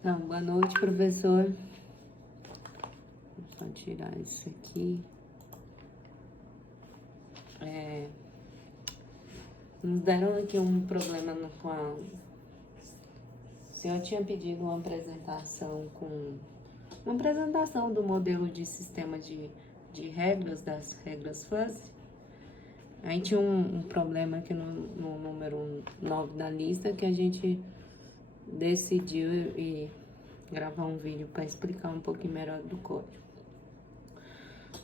Então, boa noite, professor. Vou só tirar isso aqui. Nos deram aqui um problema com a... O senhor tinha pedido uma apresentação do modelo de sistema de regras, das regras fuzzy. Aí tinha um problema aqui no número 9 da lista que a gente decidiu gravar um vídeo para explicar um pouquinho melhor do código.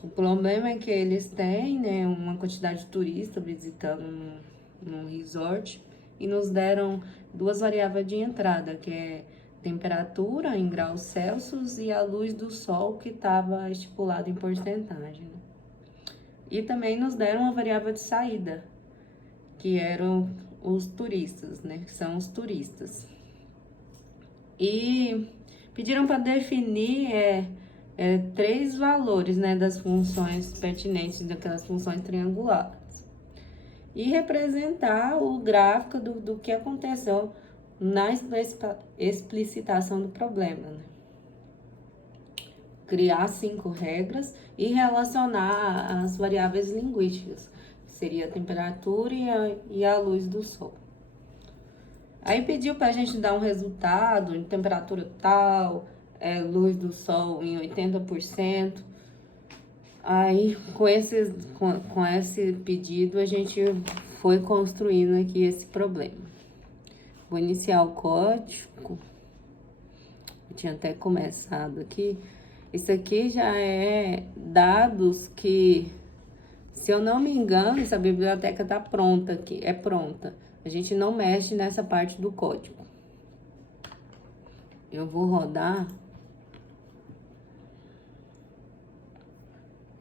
O problema é que eles têm, né, uma quantidade de turistas visitando num resort e nos deram duas variáveis de entrada, que é temperatura em graus Celsius e a luz do sol que estava estipulado em porcentagem. Né? E também nos deram uma variável de saída, que eram os turistas, né, que são os turistas. E pediram para definir três valores, né, das funções pertinentes daquelas funções triangulares. E representar o gráfico do que aconteceu na explicitação do problema. Né? Criar 5 regras e relacionar as variáveis linguísticas, que seria a temperatura e a luz do sol. Aí pediu para a gente dar um resultado em temperatura tal, luz do sol em 80%. Aí, com esse pedido, a gente foi construindo aqui esse problema. Vou iniciar o código. Eu tinha até começado aqui. Isso aqui já é dados que, se eu não me engano, essa biblioteca tá pronta aqui, é pronta. A gente não mexe nessa parte do código. Eu vou rodar.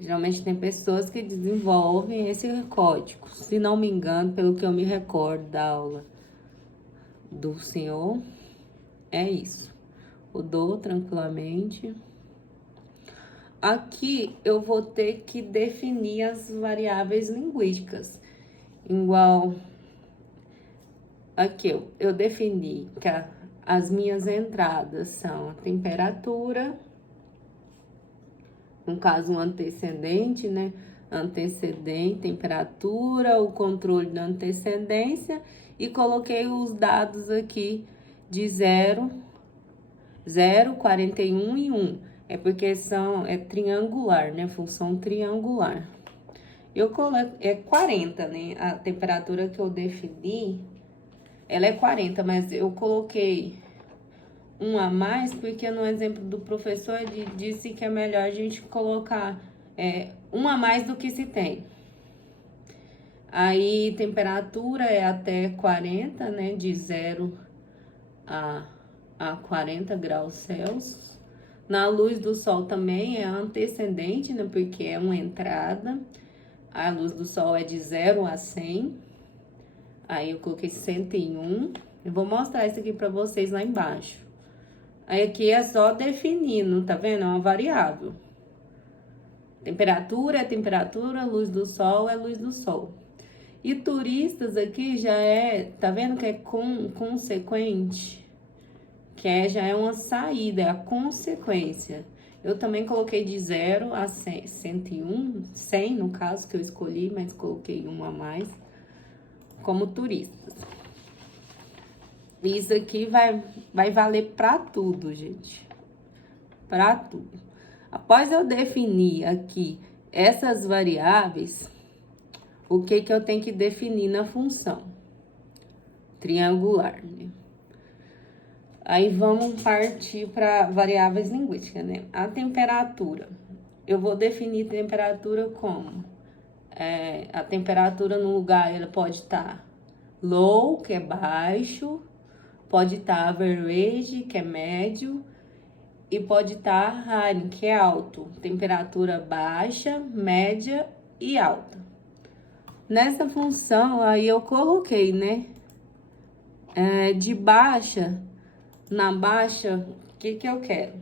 Geralmente tem pessoas que desenvolvem esse código. Se não me engano, pelo que eu me recordo da aula do senhor, é isso. Rodou tranquilamente. Aqui eu vou ter que definir as variáveis linguísticas. Igual aqui eu defini que as minhas entradas são a temperatura, no caso, um antecedente, né? Antecedente, temperatura, o controle da antecedência e coloquei os dados aqui de 0, 41 e 1. É porque é triangular, né? Função triangular. Eu coloquei 40, né? A temperatura que eu defini, ela é 40, mas eu coloquei um a mais, porque no exemplo do professor ele disse que é melhor a gente colocar um a mais do que se tem. Aí, temperatura é até 40, né? De 0 a 40 graus Celsius. Na luz do sol também é antecedente, né? Porque é uma entrada. A luz do sol é de 0 a 100. Aí, eu coloquei 101. Eu vou mostrar isso aqui para vocês lá embaixo. Aí aqui é só definindo, tá vendo? É uma variável. Temperatura é temperatura, luz do sol é luz do sol. E turistas aqui já tá vendo que é consequente? Já é uma saída, é a consequência. Eu também coloquei de 0 a 100, 101, 100 no caso que eu escolhi, mas coloquei um a mais, como turistas. Isso aqui vai valer para tudo, gente. Para tudo. Após eu definir aqui essas variáveis, o que eu tenho que definir na função? Triangular, né? Aí vamos partir para variáveis linguísticas, né? A temperatura. Eu vou definir temperatura como? A temperatura no lugar, ela pode estar low, que é baixo, pode estar average, que é médio, e pode estar high, que é alto. Temperatura baixa, média e alta. Nessa função, aí eu coloquei, né? De baixa, na baixa, o que eu quero?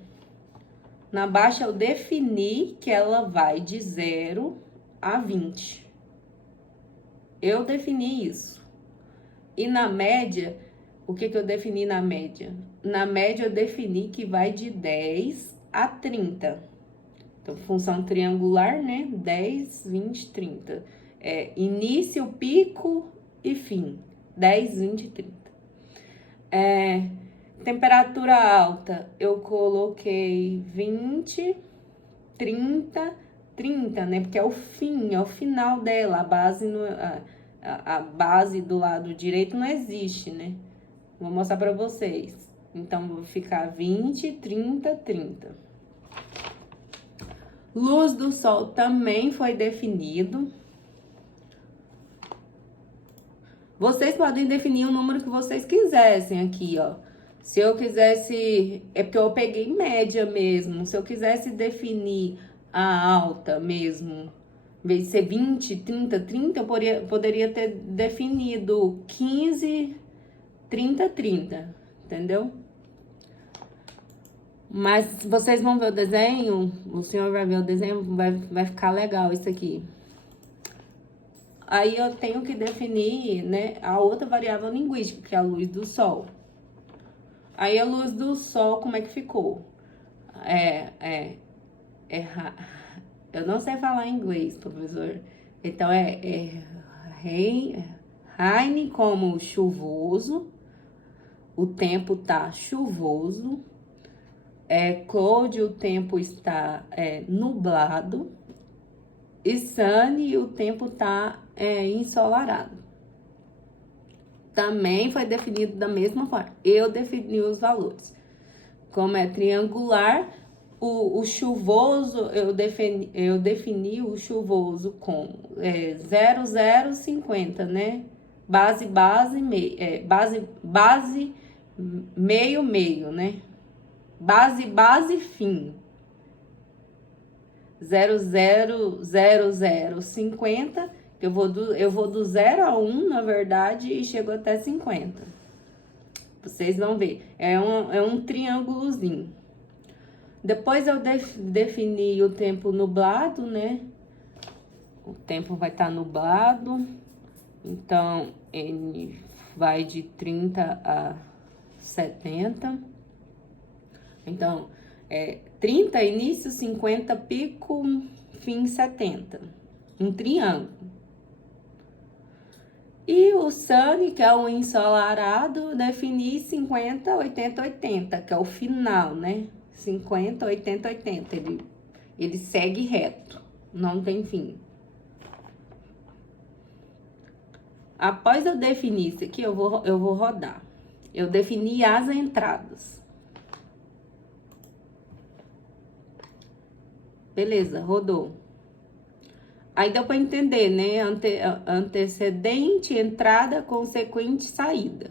Na baixa, eu defini que ela vai de 0 a 20. Eu defini isso. E na média, o que eu defini na média? na média eu defini que vai de 10 a 30. Então, função triangular, né? 10, 20, 30. Início, pico e fim. 10, 20, 30. Temperatura alta, eu coloquei 20, 30, 30, né? Porque é o fim, é o final dela. A base, a base do lado direito não existe, né? Vou mostrar pra vocês. Então, vou ficar 20, 30, 30. Luz do sol também foi definido. Vocês podem definir o número que vocês quisessem aqui, ó. Se eu quisesse... É porque eu peguei média mesmo. Se eu quisesse definir a alta mesmo, em vez de ser 20, 30, 30, eu poderia ter definido 15, 30, 30. Entendeu? Mas vocês vão ver o desenho, o senhor vai ver o desenho, vai ficar legal isso aqui. Aí eu tenho que definir, né, a outra variável linguística, que é a luz do sol. Aí a luz do sol, como é que ficou? Eu não sei falar inglês, professor. Então, rain como chuvoso, o tempo tá chuvoso. Cloud, o tempo está nublado. E sunny, o tempo tá ensolarado. Também foi definido da mesma forma. Eu defini os valores. Como é triangular, o chuvoso, eu defini o chuvoso com 0, 0, 50, né? Base, meio, meio, né? Base, fim. 0, 0, 0, 0, 50. Eu vou do 0 a 1, na verdade, e chego até 50. Vocês vão ver. É um triângulozinho. Depois eu defini o tempo nublado, né? O tempo vai estar nublado. Então, ele vai de 30 a 70. Então, 30 início, 50 pico, fim 70. Um triângulo. E o sunny, que é o ensolarado, defini 50, 80, 80, que é o final, né? 50, 80, 80. Ele segue reto, não tem fim. Após eu definir isso aqui, eu vou rodar. Eu defini as entradas. Beleza, rodou. Aí deu para entender, né? Antecedente, entrada, consequente, saída.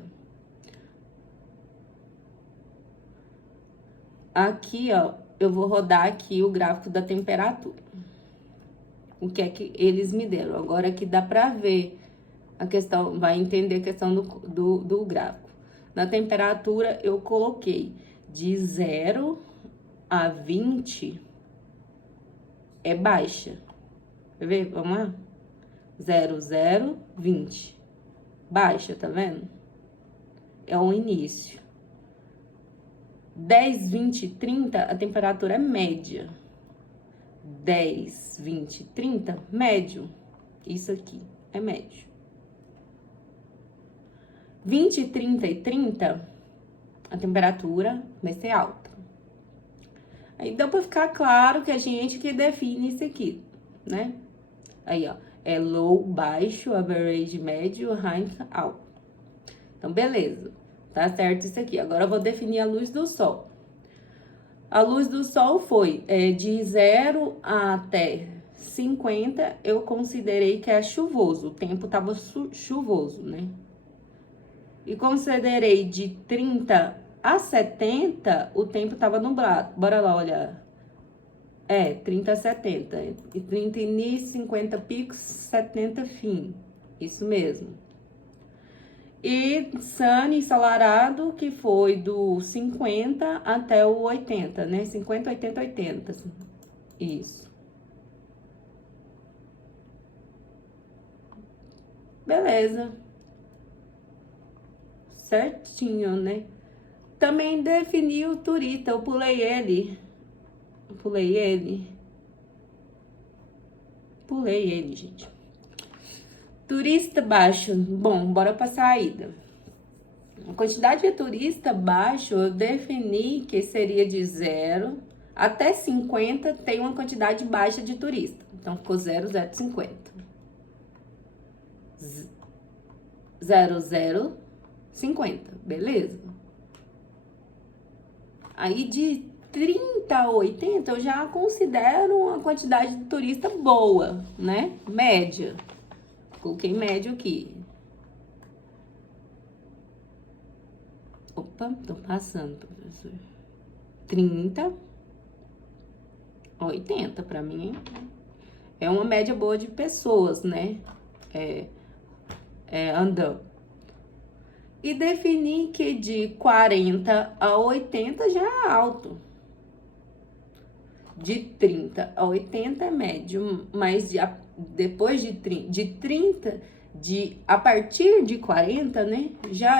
Aqui, ó, eu vou rodar aqui o gráfico da temperatura. O que é que eles me deram. Agora aqui dá para ver a questão, vai entender a questão do gráfico. Na temperatura, eu coloquei de 0 a 20 é baixa. Quer ver? Vamos lá? 0, 0, 20. Baixa, tá vendo? É o início. 10, 20, 30, a temperatura é média. 10, 20, 30, médio. Isso aqui é médio. 20, 30 e 30, a temperatura vai ser alta. Aí dá pra ficar claro que a gente que define isso aqui, né? Aí, ó, é low, baixo, average, médio, high, alto. Então, beleza. Tá certo isso aqui. Agora eu vou definir a luz do sol. A luz do sol foi de 0 até 50, eu considerei que é chuvoso. O tempo tava chuvoso, né? E considerei de 30 a 70, o tempo tava nublado. Bora lá olhar. 30 a 70. E 30 início, 50 picos, 70 fim. Isso mesmo. E sunny, ensolarado, que foi do 50 até o 80, né? 50, 80, 80. Isso. Beleza. Certinho, né? também defini o turista, eu pulei ele. Pulei ele, gente. Turista baixo. Bom, bora pra saída. A quantidade de turista baixo, eu defini que seria de 0 até 50, tem uma quantidade baixa de turista. Então, ficou 0, 0, 50. 0, 0, 50, beleza? Aí, de 30 a 80, eu já considero uma quantidade de turista boa, né? Média. Coloquei médio aqui. Opa, tô passando, professor. 30, 80 pra mim é uma média boa de pessoas, né? Andando. E definir que de 40 a 80 já é alto. De 30 a 80 é médio, mas depois de 30, a partir de 40, né, já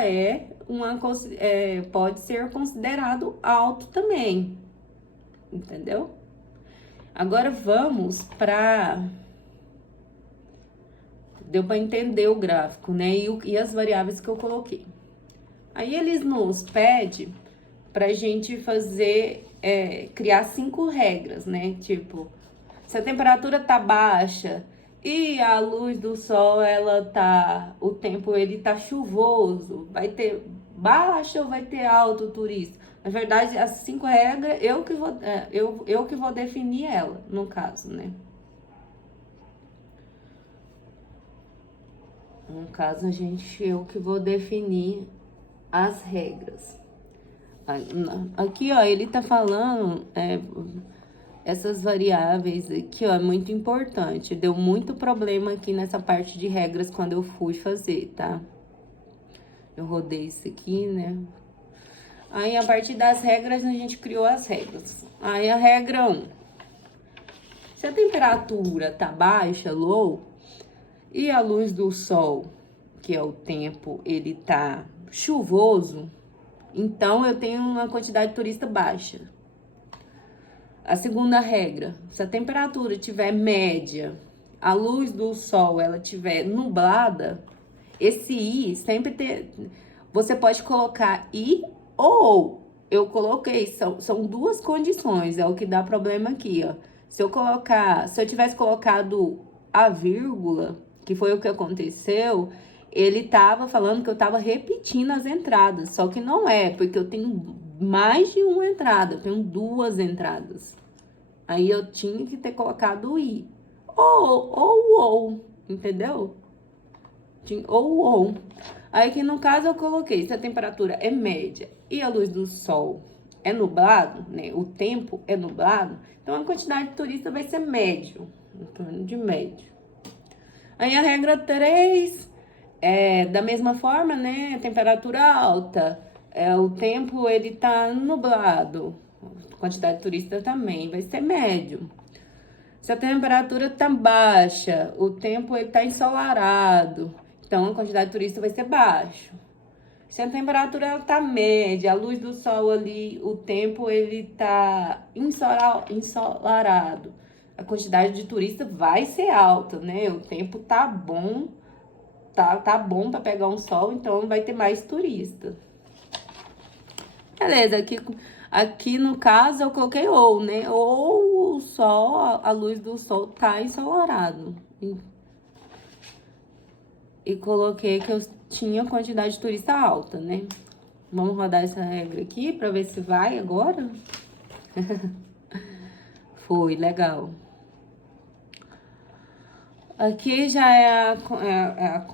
pode ser considerado alto também, entendeu? Agora vamos para... Deu para entender o gráfico, né, e as variáveis que eu coloquei. Aí eles nos pedem pra gente fazer, criar 5 regras, né? Tipo, se a temperatura tá baixa e a luz do sol, o tempo ele tá chuvoso, vai ter baixo ou vai ter alto turista? Na verdade, as 5 regras, eu que vou definir ela, no caso, né? No caso, eu que vou definir as regras. Aqui, ó, ele tá falando essas variáveis aqui, ó, é muito importante. Deu muito problema aqui nessa parte de regras quando eu fui fazer, tá? Eu rodei isso aqui, né? Aí, a partir das regras, a gente criou as regras. Aí, a regra 1. Se a temperatura tá baixa, low, e a luz do sol, que é o tempo, ele tá chuvoso, então eu tenho uma quantidade de turista baixa. A segunda regra, se a temperatura tiver média, a luz do sol ela tiver nublada, esse I você pode colocar I ou. Eu coloquei, são duas condições, é o que dá problema aqui, ó. Se eu tivesse colocado a vírgula, que foi o que aconteceu, ele tava falando que eu tava repetindo as entradas, só que não é, porque eu tenho mais de uma entrada, eu tenho 2 entradas. Aí eu tinha que ter colocado o I. Ou, entendeu? Ou. Aí que no caso eu coloquei, se a temperatura é média e a luz do sol é nublado, né? O tempo é nublado, então a quantidade de turista vai ser médio, em torno de médio. Aí a regra 3 da mesma forma, né? Temperatura alta, o tempo ele tá nublado, a quantidade de turista também vai ser médio. Se a temperatura tá baixa, o tempo ele tá ensolarado, então a quantidade de turista vai ser baixo. Se a temperatura ela tá média, a luz do sol ali, o tempo ele tá ensolarado, a quantidade de turista vai ser alta, né? O tempo tá bom, tá bom para pegar um sol, então vai ter mais turista. Beleza, aqui no caso eu coloquei ou, né? Ou o sol, a luz do sol tá ensolarado. E coloquei que eu tinha quantidade de turista alta, né? Vamos rodar essa regra aqui pra ver se vai agora. Foi, legal. Aqui já é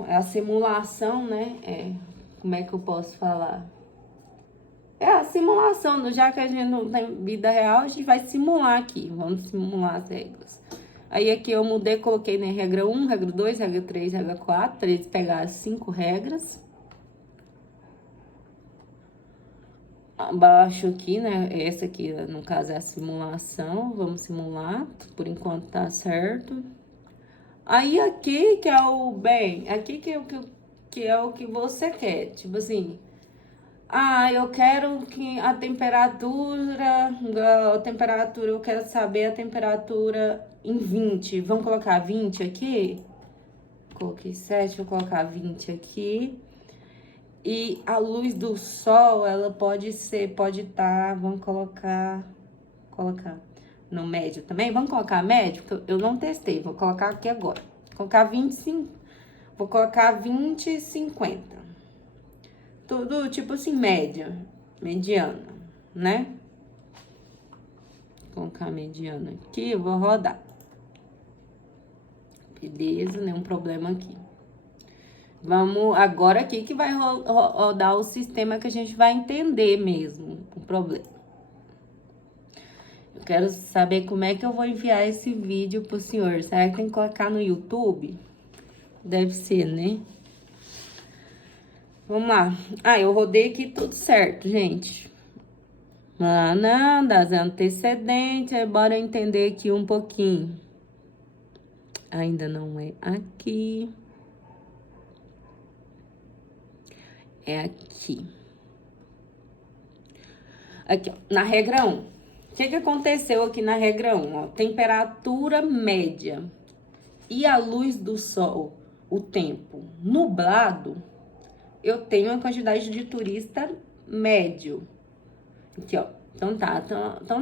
a simulação, né? Como é que eu posso falar? É a simulação, já que a gente não tem vida real, a gente vai simular aqui. Vamos simular as regras. Aí aqui eu mudei, coloquei, né, regra 1, regra 2, regra 3, regra 4, para eles pegar as 5 regras. Abaixo aqui, né, essa aqui, no caso, é a simulação. Vamos simular, por enquanto tá certo. Aí aqui que é o bem, aqui que é o que você quer, tipo assim... Ah, eu quero que a temperatura, eu quero saber a temperatura em 20. Vamos colocar 20 aqui? Coloquei 7, vou colocar 20 aqui. E a luz do sol, ela pode estar, vamos colocar no médio também. Vamos colocar médio? Eu não testei, vou colocar aqui agora. Vou colocar 25, vou colocar 20 e 50. Tudo tipo assim, média, mediana, né? Vou colocar mediana aqui, eu vou rodar. Beleza, nenhum problema aqui. Vamos agora aqui que vai rodar o sistema que a gente vai entender mesmo o problema. Eu quero saber como é que eu vou enviar esse vídeo pro senhor. Será que tem que colocar no YouTube? Deve ser, né? Vamos lá. Ah, eu rodei aqui tudo certo, gente. Das antecedentes, bora entender aqui um pouquinho. Ainda não é aqui. É aqui. Aqui, ó, na regra 1. O que aconteceu aqui na regra 1? Ó, temperatura média e a luz do sol, o tempo nublado, eu tenho uma quantidade de turista médio. Aqui, ó. Então tá,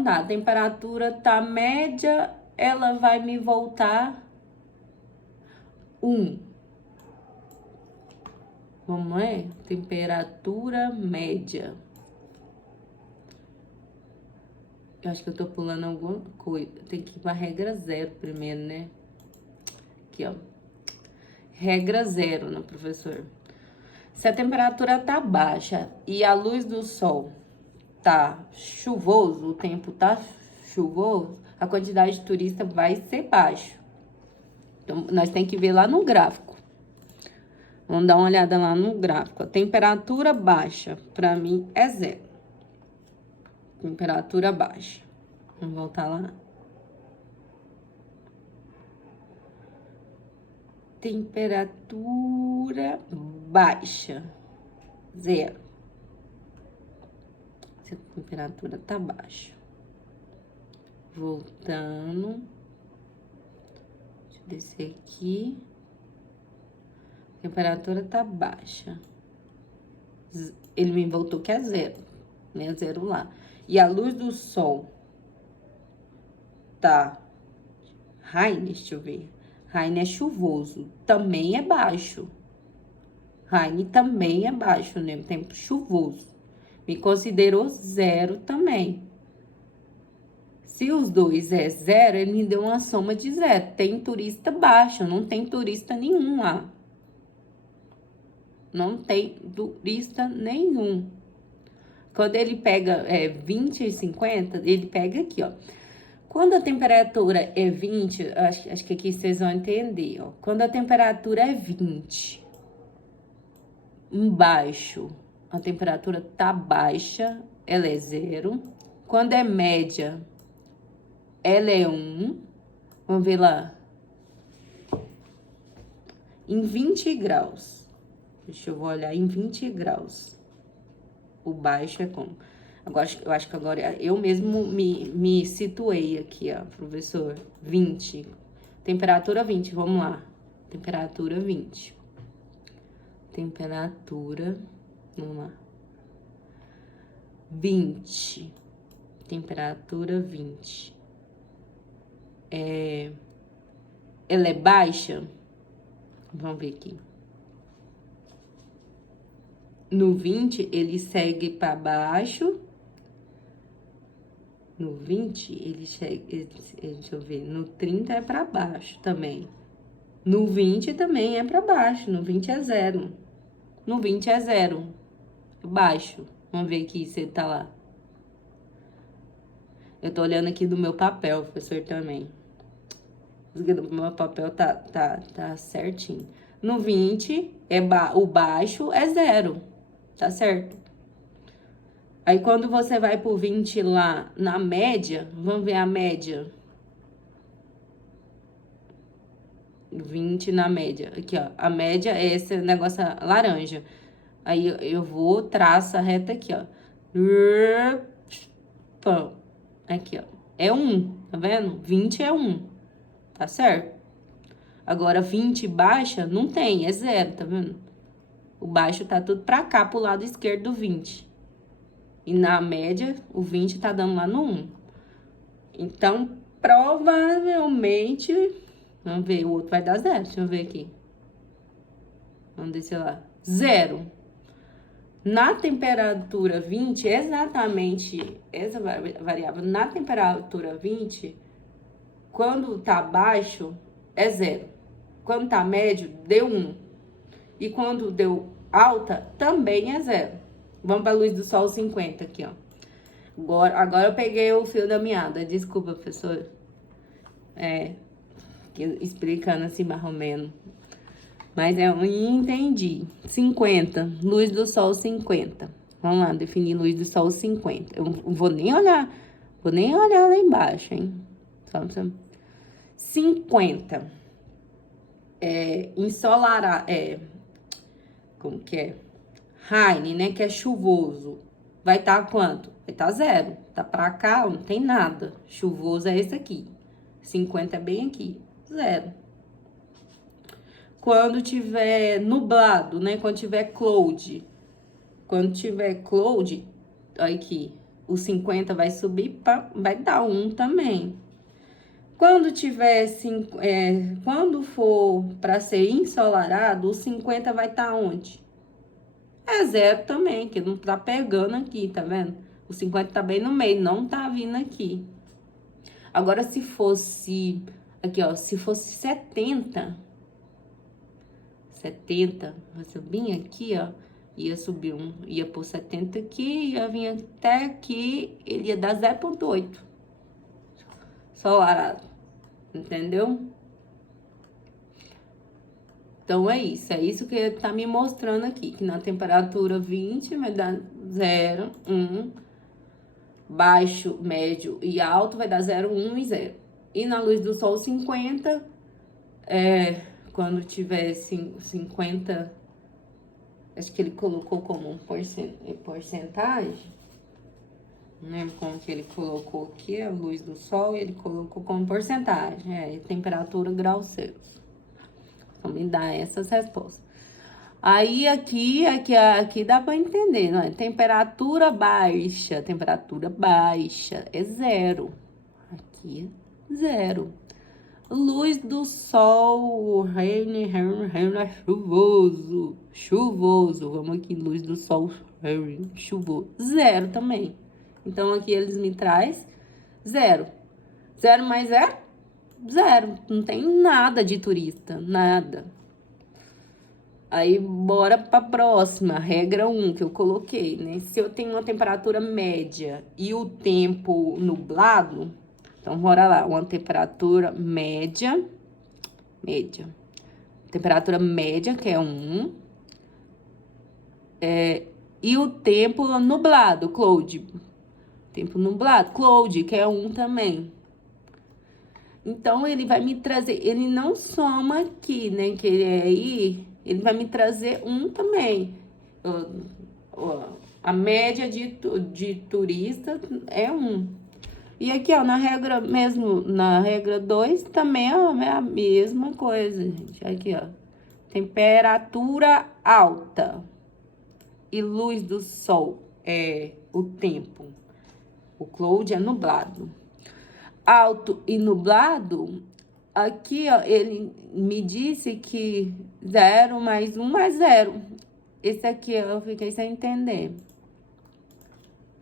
a temperatura tá média, ela vai me voltar 1. Vamos lá? Temperatura média. Eu acho que eu tô pulando alguma coisa. Tem que ir pra regra 0 primeiro, né? Aqui, ó. Regra 0, né, professor? Se a temperatura tá baixa e a luz do sol tá chuvoso, o tempo tá chuvoso, a quantidade de turista vai ser baixa. Então, nós tem que ver lá no gráfico. Vamos dar uma olhada lá no gráfico. A temperatura baixa, pra mim, é 0. Temperatura baixa. Vamos voltar lá. Temperatura baixa. 0. Se a temperatura tá baixa. Voltando. Deixa eu descer aqui. Temperatura tá baixa. Ele me voltou que é 0. Né? 0 lá. E a luz do sol tá... Rain, deixa eu ver. Rain é chuvoso. Também é baixo. Rain também é baixo, né? Tempo chuvoso. Me considerou 0 também. Se os dois é 0, ele me deu uma soma de 0. Tem turista baixo, não tem turista nenhum lá. Não tem turista nenhum. Quando ele pega 20 e 50, ele pega aqui, ó. Quando a temperatura é 20, acho que aqui vocês vão entender, ó. Quando a temperatura é 20, embaixo, a temperatura tá baixa, ela é 0. Quando é média, ela é 1. Vamos ver lá. Em 20 graus. Deixa eu olhar em 20 graus. O baixo é como? Agora, eu acho que agora eu mesmo me situei aqui, ó, professor. 20. Temperatura 20, vamos lá. Temperatura 20. Temperatura, vamos lá. 20. Temperatura 20. Ela é baixa? Vamos ver aqui. No 20, ele segue para baixo. No 20, ele segue... Deixa eu ver. No 30 é para baixo também. No 20 também é para baixo. No 20 é 0. No 20 é 0. Baixo. Vamos ver aqui se ele tá lá. Eu tô olhando aqui do meu papel, professor, também. O meu papel tá certinho. No 20, o baixo é 0. Tá certo? Aí, quando você vai pro 20 lá na média, vamos ver a média. 20 na média. Aqui, ó. A média é esse negócio laranja. Aí eu vou, traço a reta aqui, ó. Pão. Aqui, ó. É 1, tá vendo? 20 é 1, tá certo? Agora, 20 baixa, não tem, é 0, tá vendo? O baixo tá tudo pra cá, pro lado esquerdo do 20. E na média, o 20 tá dando lá no 1. Então, provavelmente, vamos ver, o outro vai dar 0. Deixa eu ver aqui. Vamos descer lá. 0. Na temperatura 20, exatamente essa variável, na temperatura 20, quando tá baixo, é 0. Quando tá médio, deu 1. E quando deu alta, também é 0. Vamos pra luz do sol 50 aqui, ó. Agora eu peguei o fio da meada. Desculpa, professor. Explicando assim, mais ou menos. Mas eu entendi. 50. Luz do sol 50. Vamos lá, definir luz do sol 50. Eu não vou nem olhar. Vou nem olhar lá embaixo, hein? Só 50. Ensolarado. Como que é? Rain, né? Que é chuvoso. Vai estar quanto? Vai estar 0. Tá pra cá, não tem nada. Chuvoso é esse aqui. 50 é bem aqui. 0. Quando tiver nublado, né? Quando tiver cloud. Quando tiver cloud, aqui, o 50 vai subir, vai dar 1 também. Quando tiver, quando for para ser ensolarado, o 50 vai estar onde? É 0 também, que não tá pegando aqui, tá vendo? O 50 tá bem no meio, não tá vindo aqui. Agora, se fosse, aqui, ó, se fosse 70, vai subir aqui, ó, ia subir ia por 70 aqui, ia vir até aqui, ele ia dar 0,8 solarado, entendeu? Então, é isso que ele tá me mostrando aqui, que na temperatura 20 vai dar 0, 1, baixo, médio e alto vai dar 0, 1 e 0. E na luz do sol 50, quando tiver 50, acho que ele colocou como porcentagem, não lembro como que ele colocou aqui, a luz do sol, ele colocou como porcentagem, temperatura graus Celsius. Então, me dá essas respostas. Aí, aqui dá pra entender, não é? Temperatura baixa é 0. Aqui, 0. Luz do sol, rain é chuvoso. Vamos aqui, luz do sol, rain, chuvoso. 0 também. Então, aqui eles me traz 0. 0 mais 0. Não tem nada de turista, nada. Aí, bora pra próxima, regra 1 que eu coloquei, né? Se eu tenho uma temperatura média e o tempo nublado, então, bora lá, uma temperatura média. Temperatura média, que é 1. E o tempo nublado, cloud. Tempo nublado, cloud, que é 1 também. Então, ele vai me trazer, ele não soma aqui, né? Que ele é aí, ele vai me trazer 1 também. A média de turista é 1. E aqui, ó, na regra 2, também é a mesma coisa, gente. Aqui, ó. Temperatura alta e luz do sol é o tempo. O cloud é nublado. Alto e nublado, aqui, ó, ele me disse que 0 mais 1 é 0. Esse aqui eu fiquei sem entender.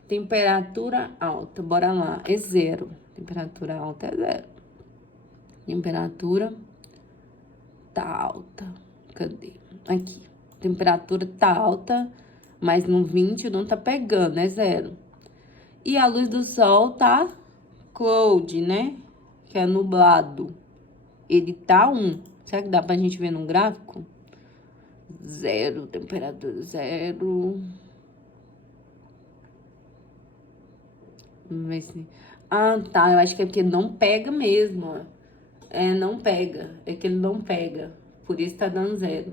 Temperatura alta, bora lá, é 0. Temperatura alta é 0. Temperatura tá alta. Cadê? Aqui. Temperatura tá alta, mas no 20 não tá pegando, é 0. E a luz do sol tá cloud, né? Que é nublado. Ele tá 1. Será que dá pra gente ver no gráfico? 0, temperatura 0. Vamos ver se... Ah, tá. Eu acho que é porque não pega mesmo, ó. Não pega. É que ele não pega. Por isso tá dando 0.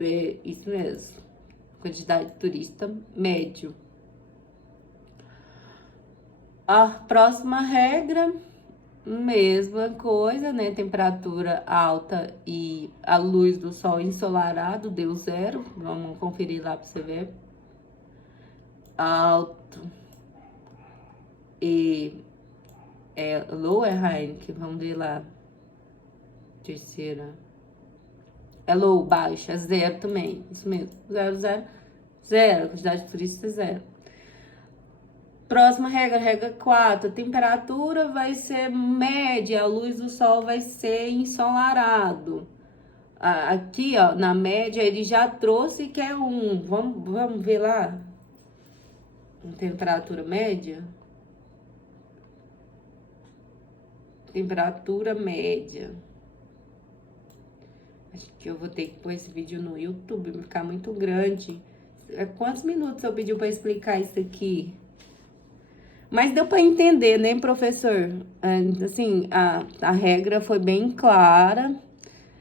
É isso mesmo. Quantidade de turista médio. A próxima regra, mesma coisa, né? Temperatura alta e a luz do sol ensolarado deu 0. Vamos conferir lá para você ver. Alto e low é Heineken, vamos ver lá. Terceira. É low, baixa, 0 também. Isso mesmo. 0, 0, 0. A quantidade de turista é 0. Próxima regra, regra 4. A temperatura vai ser média, a luz do sol vai ser ensolarado. Aqui, ó, na média, ele já trouxe que é 1. Vamos ver lá. Temperatura média. Temperatura média. Acho que eu vou ter que pôr esse vídeo no YouTube, vai ficar muito grande. Quantos minutos eu pedi para explicar isso aqui? Mas deu para entender, né, professor? Assim, a regra foi bem clara.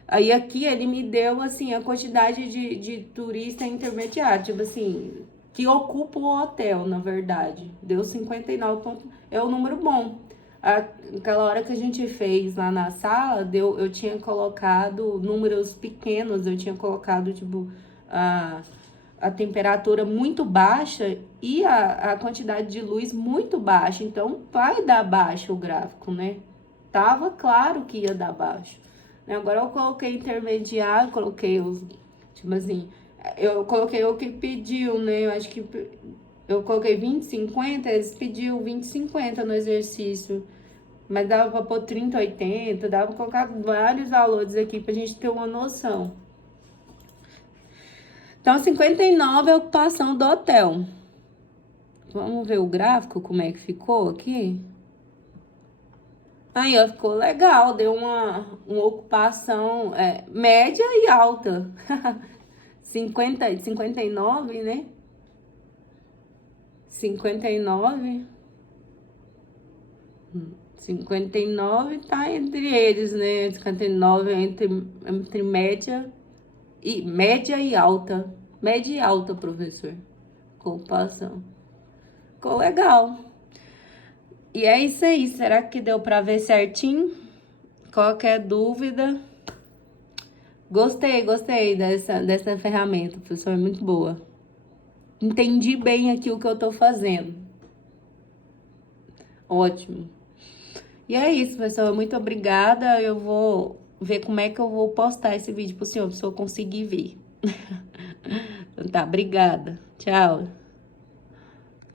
Aí aqui ele me deu, assim, a quantidade de turista intermediário, tipo assim, que ocupa o hotel, na verdade. Deu 59 pontos, é um número bom. Aquela hora que a gente fez lá na sala, eu tinha colocado números pequenos, eu tinha colocado, tipo, a temperatura muito baixa e a quantidade de luz muito baixa. Então, vai dar baixo o gráfico, né? Tava claro que ia dar baixo. Agora eu coloquei intermediário, coloquei os, tipo assim, eu coloquei o que pediu, né? Eu acho que eu coloquei 20, 50, eles pediu 20, 50 no exercício. Mas dava pra pôr 30, 80, dava pra colocar vários valores aqui pra gente ter uma noção. Então, 59 é a ocupação do hotel. Vamos ver o gráfico, como é que ficou aqui? Aí, ó, ficou legal, deu uma ocupação média e alta. 59, né? 59. 59 tá entre eles, né? 59 é entre média e alta. Média e alta, professor. Ocupação. Ficou legal. E é isso aí. Será que deu pra ver certinho? Qualquer dúvida? Gostei dessa ferramenta, professor. É muito boa. Entendi bem aqui o que eu tô fazendo. Ótimo. E é isso, pessoal. Muito obrigada. Eu vou ver como é que eu vou postar esse vídeo pro senhor, pra o senhor conseguir ver. Então tá, obrigada. Tchau.